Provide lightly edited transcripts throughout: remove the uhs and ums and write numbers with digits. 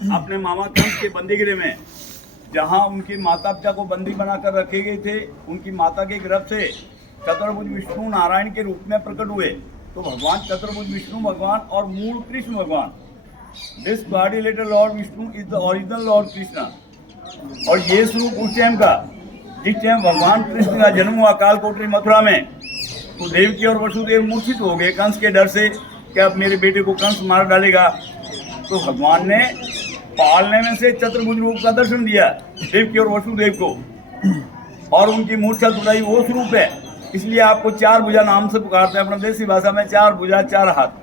अपने मामा कंस के बंदीगृह में, जहां उनके माता पिता को बंदी बनाकर रखे गए थे, उनकी माता के गर्भ से चतुर्भुज विष्णु नारायण के रूप में प्रकट हुए। तो भगवान चतुर्भुज विष्णु भगवान और मूल कृष्ण भगवान, this body later Lord Vishnu is the original Lord Krishna. और ये स्वरूप उस टाइम का, जिस टाइम भगवान कृष्ण का जन्म हुआ कालकोटरी मथुरा में, तो देवकी और वसुदेव मूर्छित हो गए कंस के डर से कि अब मेरे बेटे को कंस मार डालेगा। तो भगवान ने पालने में से चतुर्भुज रूप का दर्शन दिया देवकी और वसुदेव को, और उनकी मूर्छा छुड़ाई। वो स्वरूप है, इसलिए आपको चार भुजा नाम से पुकारते हैं अपने देसी भाषा में, चार भुजा चार हाथ।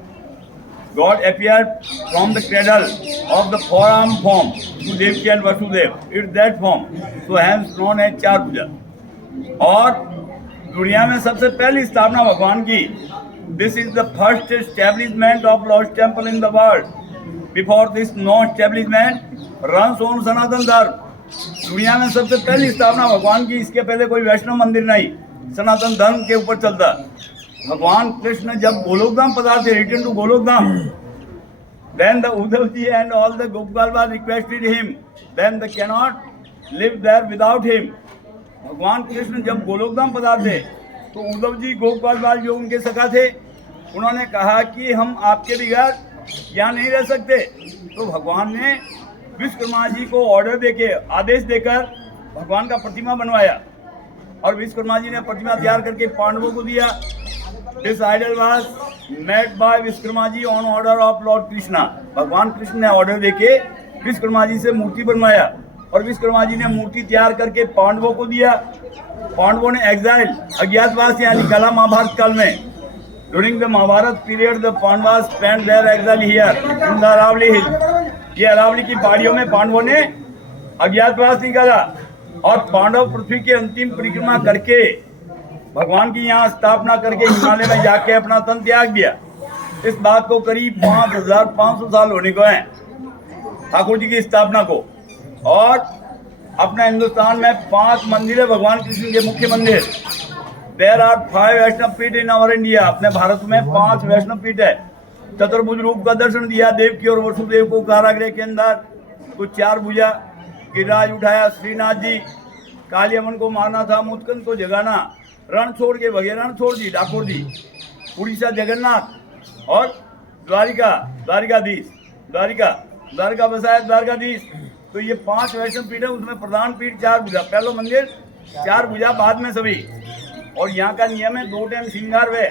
God appeared from the cradle of the forearm form to Devaki and Vasudev. It's that form, so hence known as चार भुजा। और दुनिया में सबसे पहली स्थापना भगवान की, this is the first establishment of Lord temple in the world. Before this no establishment runs on Sanatan Dharma. दुनिया में सबसे पहली स्थापना भगवान की, इसके पहले कोई वैष्णव मंदिर नहीं, सनातन धर्म के ऊपर चलता। भगवान कृष्ण जब गोलोकधाम पधारे, return to Golokdham, then the Uddhav ji and all the Gopalbas requested him, then they cannot live there without him। भगवान कृष्ण जब गोलोकधाम पधारे तो उद्धव जी गोपालबाल जो उनके सखा थे, उन्होंने कहा कि हम आपके बगैर यहाँ नहीं रह सकते। तो भगवान ने विश्वकर्मा जी को ऑर्डर देके, आदेश देकर भगवान का प्रतिमा बनवाया, और विश्वकर्मा जी ने प्रतिमा तैयार करके पांडवों को दिया। This idol was made by Vishwakarma ji on order of Lord Krishna. भगवान कृष्ण ने ऑर्डर देके विश्वकर्मा जी से मूर्ति बनवाया, और विश्वकर्मा जी ने मूर्ति तैयार करके पांडवों को दिया। पांडवों ने एग्जाइल, अज्ञातवास यहाँ निकाला महाभारत काल में। During the Mahabharata period the Pandavas spend their exile here in the Aravalli hill. ये अरावली की पहाड़ियों में पांडवों ने अज्ञातवास निकाला, और पांडव पृथ्वी की अंतिम परिक्रमा करके भगवान की यहाँ स्थापना करके हिमालय में जाके अपना तन त्याग दिया। इस बात को करीब 5500 साल होने को है ठाकुर जी की स्थापना को। और अपने हिंदुस्तान में 5 मंदिर है भगवान कृष्ण के, मुख्य मंदिर। देयर आर 5 वैष्णव पीठ इन आवर इंडिया। अपने भारत में 5 वैष्णव पीठ है। चतुर्भुज रूप का दर्शन दिया देवकी और वसुदेव को कारागृह के अंदर। कुछ चार भुजा, गिरिराज उठाया श्रीनाथ जी, कालियमन को मारना था, मुत्कन को जगाना, रण छोड़ के भगे, रण छोड़ दी डाकोर दी, उड़ीसा जगन्नाथ, और द्वारिकाधीश, द्वारिका बसाया द्वारकाधीश। तो ये 5 वैष्णव पीठ है, उसमें प्रधान पीठ चार भुजा। पहला मंदिर चार भुजा, बाद में सभी। और यहाँ का नियम है 2 टाइम श्रृंगार वे।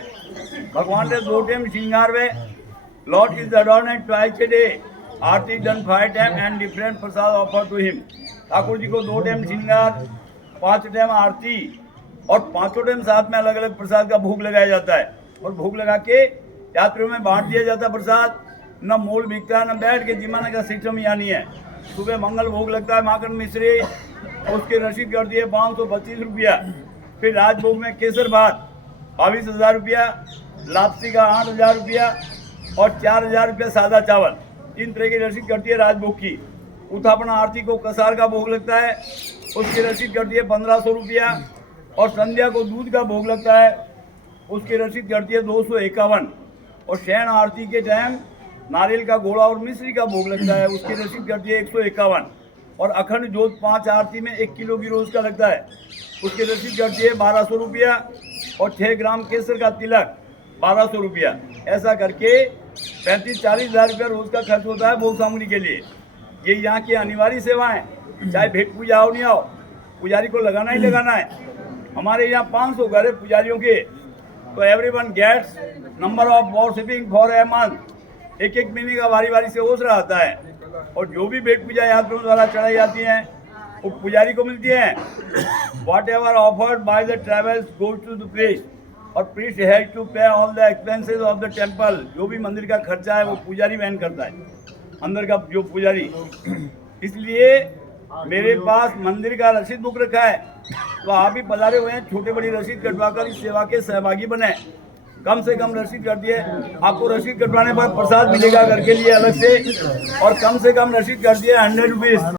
भगवान ने 2 टाइम श्रृंगार वे। Lord is adorned twice a day, aarti done 5 time and different prasad offer to him. Thakur ji को 2 टाइम श्रृंगार, 5 टाइम आरती, और 5 टाइम साथ में अलग अलग प्रसाद का भोग लगाया जाता है। और भोग लगा के यात्रियों में बांट दिया जाता है प्रसाद। न मोल बिकता है, न बैठ के जिमाना का सिस्टम यहाँ नहीं है। सुबह मंगल भोग लगता है माखन मिश्री, उसकी रसीद कर दी है 525 रुपया। फिर राजभोग में केसर भात 22,000 रुपया, लापसी का 8,000 रुपया, और 4,000 रुपया सादा चावल। 3 तरह की रसीद करती है राजभोग की। उत्थापना आरती को कसार का भोग लगता है, उसकी रसीद करती है 1500 रुपया। और संध्या को दूध का भोग लगता है, उसकी रसीद करती है 251। और शयन आरती के टाइम नारियल का घोड़ा और मिश्री का भोग लगता है, उसकी रसीद करती है 151। और अखंड जोत 5 आरती में 1 किलो की रोज का लगता है, उसकी रसीद करती है 1200 रुपया। और 6 ग्राम केसर का तिलक 1200 रुपया। ऐसा करके 35-40 हज़ार रुपया रोज का खर्च होता है भोग सामग्री के लिए। ये यहाँ की अनिवार्य सेवाएं, चाहे भेंट पूजा हो नहीं आओ, पुजारी को लगाना ही लगाना है। हमारे यहाँ 500 घर है पुजारियों के, तो everyone gets number of worshipping for a month. 1-1 महीने का बारी से ओसरा आता है। और जो भी भेंट पूजा यात्रियों द्वारा चढ़ाई जाती हैं वो पुजारी को मिलती हैं। Whatever offered by the travels goes to the priest, और priest has to pay all the expenses of the temple. जो भी मंदिर का खर्चा है वो पुजारी वहन करता है, अंदर का जो पुजारी। इसलिए मेरे पास मंदिर का रसीद बुक रखा है, तो आप भी पधारे हुए हैं, छोटे बड़ी रसीद कटवाकर इस सेवा के सहभागी बने। कम से कम रसीद कर दिए, आपको रसीद कटवाने पर प्रसाद मिलेगा घर के लिए अलग से, और कम रसीद कर दिए 100 रुपीज़।